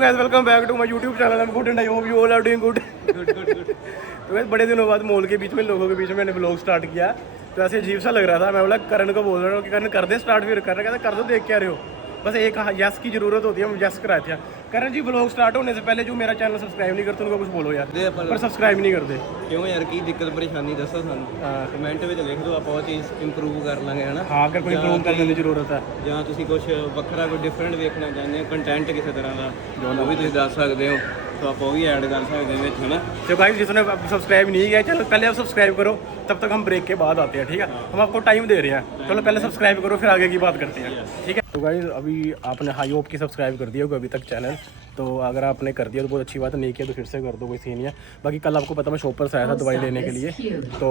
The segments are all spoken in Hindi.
Guys, welcome back to my YouTube channel. I am good and I hope you all are doing good. तो वैसे बड़े दिनों बाद मॉल के बीच में लोगों के बीच में मैंने ब्लॉग स्टार्ट किया, तो ऐसे अजीब सा लग रहा था। मैं बोला करण को बोल रहा हूँ कि करण कर दे स्टार्ट, फिर करण कहता कर दो, देख क्या रहे हो। बस एक यस की जरूरत होती है, हम यस कराए थे। करण जी, ब्लॉग स्टार्ट होने से पहले जो मेरा चैनल सब्सक्राइब नहीं करते उनको कुछ बोलो यार, पर सब्सक्राइब नहीं करते क्यों यार? की दिक्कत परेशानी दसो सानू, कमेंट ਵਿੱਚ ਲਿਖ ਦਿਓ, ਆਪਾਂ ਉਹ ਚੀਜ਼ ਇੰਪਰੂਵ ਕਰ ਲਾਂਗੇ ਹਨਾ। हाँ, अगर कोई इंप्रूव करने की जरूरत है ਜਾਂ ਤੁਸੀਂ ਕੁਝ ਵੱਖਰਾ ਕੋਈ ਡਿਫਰੈਂਟ ਵੇਖਣਾ ਚਾਹੁੰਦੇ ਹੋ, ਕੰਟੈਂਟ ਕਿਸੇ ਤਰ੍ਹਾਂ ਦਾ, ਉਹ ਵੀ ਤੁਸੀਂ ਦੱਸ ਸਕਦੇ ਹੋ, तो आप वो भी ऐड कर सकते हैं ਵਿੱਚ है ना। तो गाइस, जिसने सब्सक्राइब नहीं किया चलो पहले आप सब्सक्राइब करो, तब तक हम ब्रेक के बाद आते हैं, ठीक है। हम आपको टाइम दे रहे हैं, चलो पहले सब्सक्राइब करो फिर आगे की बात करते हैं, ठीक है। तो गाइस, अभी आपने हाई होप की सब्सक्राइब कर दिया होगा अभी तक चैनल, तो अगर आपने कर दिया तो बहुत अच्छी बात है, नहीं किया तो फिर से कर दो, कोई सीन नहीं है। बाकी कल आपको पता मैं शॉप पर से आया था दवाई लेने के लिए, तो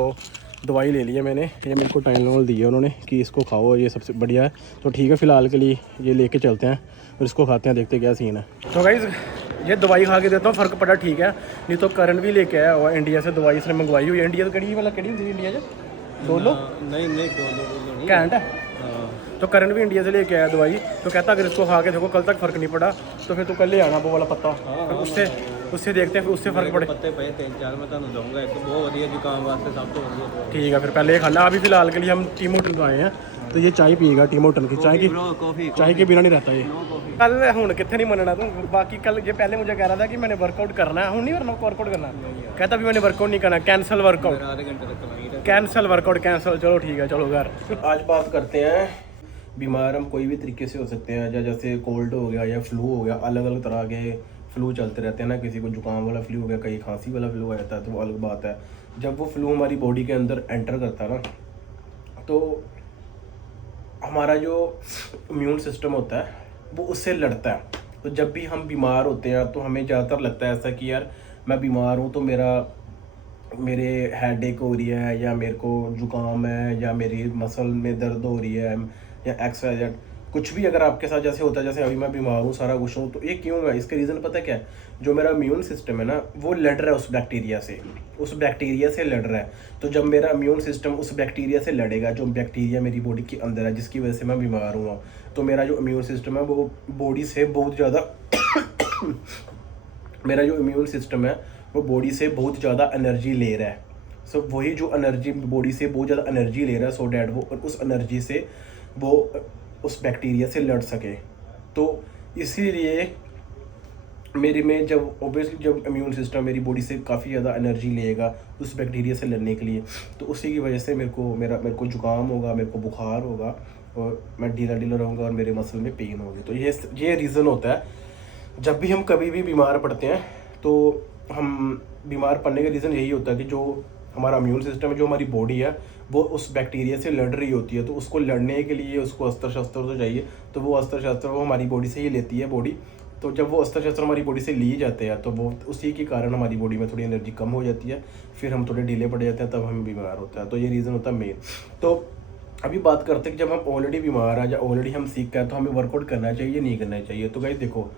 दवाई ले ली है मैंने। ये मेरे को टाइलनॉल दिया उन्होंने कि इसको खाओ, ये सबसे बढ़िया है। तो ठीक है, फ़िलहाल के लिए ये लेके चलते हैं और इसको खाते हैं, देखते क्या सीन है। तो गाइस, ये दवाई खा के देता हूँ, फ़र्क पड़ा ठीक है, नहीं तो करण भी लेके आया और इंडिया से दवाई इसने मंगवाई हुई है। इंडिया तो कड़ी वाला कड़ी होती इंडिया से डोलो नहीं डोलो कैंट है। तो करण भी इंडिया से लेके आया दवाई, तो कहता अगर इसको खा के देखो कल तक फ़र्क नहीं पड़ा तो फिर तू कल ले आना वो वाला पत्ता, फिर उससे देखते हैं, फिर उससे फ़र्क पड़े। पत्ते पे 3-4 मैं ਤੁਹਾਨੂੰ ਦਊਂਗਾ, एक बहुत ਵਧੀਆ जुकाम वास्ते सब तो ਵਧੀਆ। ठीक है, फिर पहले ये खाना। अभी फ़िलहाल के लिए हम टीम होटल को आए हैं, तो ये चाय पिएगा टीम होटल की। चाय के बिना नहीं रहता ये। कल हूँ कितने नहीं मनना तू, बाकी कल ये पहले मुझे कह रहा था कि मैंने वर्कआउट करना है, हूँ नहीं करना वर्कआउट करना, कहता भी मैंने वर्कआउट नहीं करना, कैंसिल वर्कआउट, आधे घंटे तक कमाई कैंसिल वर्कआउट कैंसिल। चलो ठीक है, चलो घर। आज बात करते हैं, बीमार हम कोई भी तरीके से हो सकते हैं, या जैसे कोल्ड हो गया या फ्लू हो गया, अलग अलग तरह के फ्लू चलते रहते हैं ना। किसी को जुकाम वाला फ्लू हो गया, कहीं खांसी वाला फ्लू आ जाता है, तो वो अलग बात है। जब वो फ्लू हमारी बॉडी के अंदर एंटर करता है ना, तो हमारा जो इम्यून सिस्टम होता है वो उससे लड़ता है। तो जब भी हम बीमार होते हैं तो हमें ज़्यादातर लगता है ऐसा कि यार मैं बीमार हूँ तो मेरे हेडेक हो रही है, या मेरे को जुकाम है, या मेरी मसल में दर्द हो रही है, या XYZ कुछ भी अगर आपके साथ जैसे होता है, जैसे अभी मैं बीमार हूँ, सारा कुछ हूँ, तो ये क्यों है? इसका रीज़न पता क्या है? जो मेरा इम्यून सिस्टम है ना, वो लड़ रहा है उस बैक्टीरिया से लड़ रहा है। तो जब मेरा इम्यून सिस्टम उस बैक्टीरिया से लड़ेगा, जो बैक्टीरिया मेरी बॉडी के अंदर है जिसकी वजह से मैं बीमार हुआ, तो मेरा जो इम्यून सिस्टम है वो बॉडी से बहुत ज़्यादा मेरा जो इम्यून सिस्टम है वो बॉडी से बहुत ज़्यादा एनर्जी ले रहा है। सो वही जो एनर्जी बॉडी से बहुत ज़्यादा एनर्जी ले रहा है, सो डैट वो उस एनर्जी से वो उस बैक्टीरिया से लड़ सके। तो इसीलिए मेरे में जब ऑब्वियसली जब इम्यून सिस्टम मेरी बॉडी से काफ़ी ज़्यादा एनर्जी लेगा उस बैक्टीरिया से लड़ने के लिए, तो उसी की वजह से मेरे को जुकाम होगा, मेरे को बुखार होगा, और मैं ढीला रहूँगा और मेरे मसल में पेन होगी। तो ये रीज़न होता है। जब भी हम कभी भी बीमार पड़ते हैं तो हम बीमार पड़ने का रीज़न यही होता है कि जो हमारा इम्यून सिस्टम है, जो हमारी बॉडी है, वो उस बैक्टीरिया से लड़ रही होती है। तो उसको लड़ने के लिए उसको अस्त्र शस्त्र तो चाहिए, तो वो अस्त्र शस्त्र वो हमारी बॉडी से ही लेती है बॉडी। तो जब वो अस्त्र शस्त्र हमारी बॉडी से लिए जाते हैं तो वो उसी के कारण हमारी बॉडी में थोड़ी एनर्जी कम हो जाती है, फिर हम थोड़े ढीले पड़ जाते हैं, तब हमें बीमार होता है। तो ये रीज़न होता है मेन। तो अभी बात करते हैं कि जब हम ऑलरेडी बीमार हैं या ऑलरेडी हम सीख हैं, तो हमें वर्कआउट करना चाहिए नहीं करना चाहिए। तो गाइस देखो,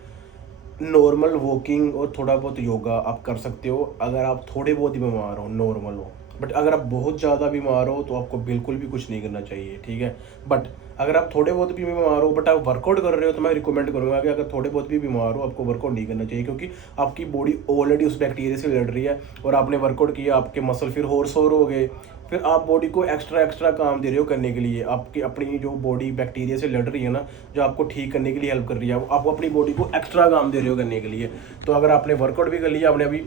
नॉर्मल वॉकिंग और थोड़ा बहुत योगा आप कर सकते हो अगर आप थोड़े बहुत ही बीमार हो, नॉर्मल हो। बट अगर आप बहुत ज़्यादा बीमार हो तो आपको बिल्कुल भी कुछ नहीं करना चाहिए, ठीक है। बट अगर आप थोड़े बहुत भी बीमार हो बट आप वर्कआउट कर रहे हो, तो मैं रिकमेंड करूँगा कि अगर थोड़े बहुत भी बीमार हो आपको वर्कआउट नहीं करना चाहिए, क्योंकि आपकी बॉडी ऑलरेडी उस बैक्टीरिया से लड़ रही है और आपने वर्कआउट किया, आपके मसल फिर और सोर हो गए, फिर आप बॉडी को एक्स्ट्रा काम दे रहे हो करने के लिए। आपकी अपनी जो बॉडी बैक्टीरिया से लड़ रही है ना, जो आपको ठीक करने के लिए हेल्प कर रही है, आप अपनी बॉडी को एक्स्ट्रा काम दे रहे हो करने के लिए। तो अगर आपने वर्कआउट भी कर लिया, आपने अभी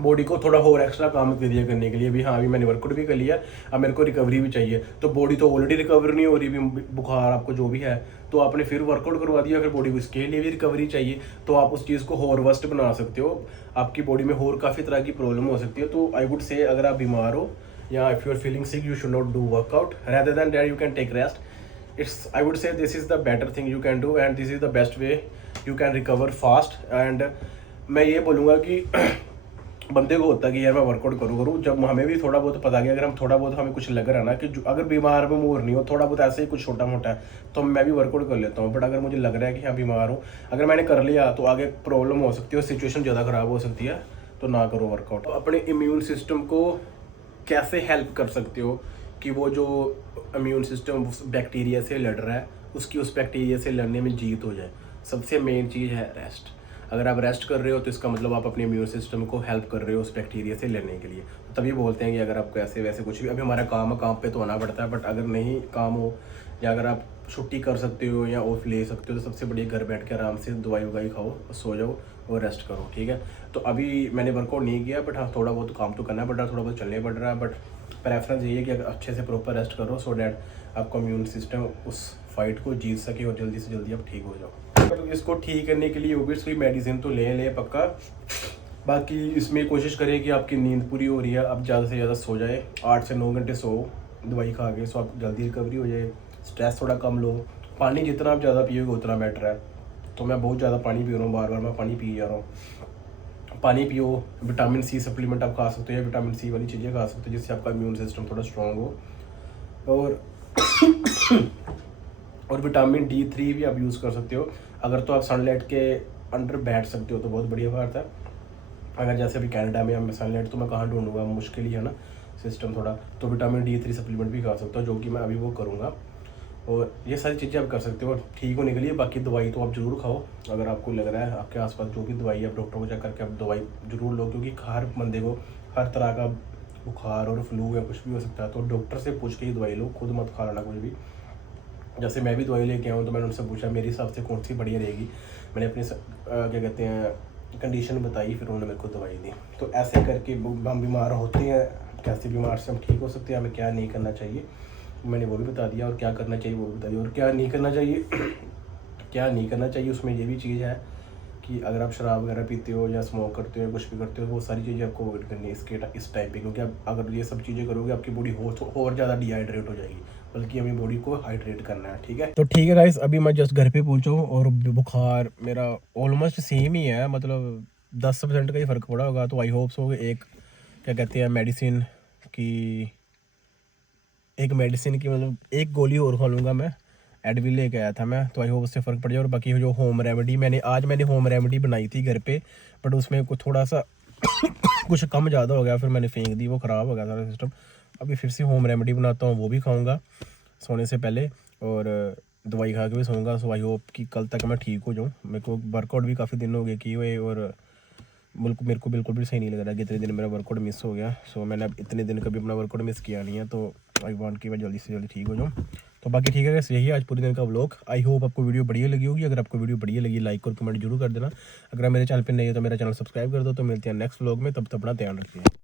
बॉडी को थोड़ा और एक्स्ट्रा काम दे दिया करने के लिए, भी हाँ अभी मैंने वर्कआउट भी कर लिया, अब मेरे को रिकवरी भी चाहिए, तो बॉडी तो ऑलरेडी रिकवर नहीं हो रही, भी बुखार आपको जो भी है, तो आपने फिर वर्कआउट करवा दिया, फिर बॉडी को इसके लिए भी रिकवरी चाहिए, तो आप उस चीज़ को और वर्स्ट बना सकते हो, आपकी बॉडी में और काफ़ी तरह की प्रॉब्लम हो सकती है। तो आई वुड से अगर आप बीमार हो या if you are feeling sick, you should not do workout. Rather than that, you can take rest. I would say this is the better thing you can do, and this is the best way you can recover fast. And मैं ये बोलूँगा कि बंदे को होता है कि यार मैं वर्कआउट करूँ, जब हमें भी थोड़ा बहुत पता गया, अगर हम थोड़ा बहुत हमें कुछ लग रहा है ना कि अगर बीमार में मूर नहीं हो, थोड़ा बहुत ऐसे ही कुछ छोटा मोटा है, तो मैं भी वर्कआउट कर लेता हूँ। बट अगर मुझे लग रहा है कि हाँ बीमार हूँ, अगर मैंने कर लिया तो आगे प्रॉब्लम हो सकती है, सिचुएशन ज़्यादा ख़राब हो सकती है, तो ना करो वर्कआउट। अपने इम्यून सिस्टम को कैसे हेल्प कर सकते हो कि वो जो इम्यून सिस्टम उस बैक्टीरिया से लड़ रहा है, उसकी उस बैक्टीरिया से लड़ने में जीत हो जाए? सबसे मेन चीज़ है रेस्ट। अगर आप रेस्ट कर रहे हो तो इसका मतलब आप अपने इम्यून सिस्टम को हेल्प कर रहे हो उस बैक्टीरिया से लड़ने के लिए। तभी बोलते हैं कि अगर आपको ऐसे वैसे कुछ भी, अभी हमारा काम है, काम पे तो आना पड़ता है, बट अगर नहीं काम हो या अगर आप छुट्टी कर सकते हो या ऑफ ले सकते हो तो सबसे बढ़िया घर बैठ के आराम से दवाई ववाई खाओ, सो जाओ और रेस्ट करो, ठीक है। तो अभी मैंने वर्कआउट नहीं किया, बट हाँ थोड़ा बहुत काम तो करना पड़ रहा है, थोड़ा बहुत चलने पड़ रहा है, बट प्रेफरेंस यही है कि अगर अच्छे से प्रॉपर रेस्ट करो सो डैट आपका इम्यून सिस्टम उस फाइट को जीत सके और जल्दी से जल्दी आप ठीक हो जाओ। तो इसको ठीक करने के लिए ओबियसली मेडिसिन तो ले पक्का। बाकी इसमें कोशिश करें कि आपकी नींद पूरी हो रही है, आप ज़्यादा से ज़्यादा सो जाए, 8 से 9 घंटे सो दवाई खा के, सो आप जल्दी रिकवरी हो जाए। स्ट्रेस थोड़ा कम लो, पानी जितना आप ज़्यादा पियोगे उतना बेटर है। तो मैं बहुत ज़्यादा पानी पी रहा हूँ, बार बार मैं पानी पी जा रहा हूँ। पानी पियो, विटामिन सी सप्लीमेंट आप खा सकते हो या विटामिन सी वाली चीज़ें खा सकते हो जिससे आपका इम्यून सिस्टम थोड़ा स्ट्रॉन्ग हो। और विटामिन D3 भी आप यूज़ कर सकते हो। अगर तो आप सनलाइट के अंडर बैठ सकते हो तो बहुत बढ़िया बात है। अगर जैसे अभी कनाडा में हम सनलाइट तो मैं कहाँ ढूंढूंगा, मुश्किल ही है ना सिस्टम थोड़ा, तो विटामिन D3 सप्लीमेंट भी खा सकता हूँ, जो कि मैं अभी वो करूँगा। और ये सारी चीज़ें आप कर सकते हो ठीक होने के लिए। बाकी दवाई तो आप ज़रूर खाओ, अगर आपको लग रहा है आपके आसपास जो भी दवाई है आप डॉक्टर को चेक करके आप दवाई ज़रूर लो, क्योंकि हर बंदे को हर तरह का बुखार और फ्लू या कुछ भी हो सकता है, तो डॉक्टर से पूछ के ही दवाई लो, खुद मत खा लेना कुछ भी। जैसे मैं भी दवाई लेके आया हूँ तो मैंने उनसे पूछा मेरे हिसाब से कौन सी बढ़िया रहेगी, मैंने अपनी क्या कहते हैं कंडीशन बताई, फिर उन्होंने मेरे को दवाई दी। तो ऐसे करके हम बीमार होते हैं, कैसे बीमार से हम ठीक हो सकते हैं, हमें क्या नहीं करना चाहिए मैंने वो भी बता दिया, और क्या करना चाहिए वो भी बता दिया, और क्या नहीं करना चाहिए क्या नहीं करना चाहिए उसमें ये भी चीज़ है कि अगर आप शराब वगैरह पीते हो या स्मोक करते हो या कुछ भी करते हो, वो सारी चीज़ें आपको अवॉइड करनी है इस टाइम पे, क्योंकि आप अगर ये सब चीज़ें करोगे आपकी बॉडी और ज़्यादा डिहाइड्रेट हो जाएगी, बल्कि हमें बॉडी को हाइड्रेट करना है, ठीक है। तो ठीक है गाइस, अभी मैं जस्ट घर पे पहुंचा हूँ और बुखार मेरा ऑलमोस्ट सेम ही है, मतलब 10% का ही फ़र्क पड़ा होगा। तो आई होप सो एक क्या कहते हैं मेडिसिन की मतलब एक गोली और खा लूँगा मैं, एडविल लेके आया था मैं, तो आई होप उससे फ़र्क पड़ जाए। और बाकी जो होम रेमेडी मैंने होम रेमेडी बनाई थी घर पे, बट उसमें कुछ थोड़ा सा कुछ कम ज़्यादा हो गया, फिर मैंने फेंक दी, वो ख़राब हो गया सारा सिस्टम। अभी फिर से होम रेमेडी बनाता हूँ, वो भी खाऊँगा सोने से पहले, और दवाई खा के भी सोऊंगा। सो आई होप कि कल तक मैं ठीक हो जाऊँ। मेरे को वर्कआउट भी काफ़ी दिन हो गए किए हुए, और मेरे को बिल्कुल भी सही नहीं लग रहा कि इतने दिन मेरा वर्कआउट मिस हो गया। सो मैंने अब इतने दिन कभी अपना वर्कआउट मिस किया नहीं है, तो आई वांट कि मैं जल्दी से जल्दी ठीक हो जाऊँ। तो बाकी ठीक है गाइस, यही आज पूरे दिन का व्लॉग। आई होप आपको वीडियो बढ़िया लगी होगी। अगर आपको वीडियो बढ़िया लगी लाइक और कमेंट जरूर कर देना। अगर मेरे चैनल पर नहीं है तो मेरा चैनल सब्सक्राइब कर दो। तो मिलते हैं नेक्स्ट व्लॉग में, तब तक अपना ध्यान रखिए।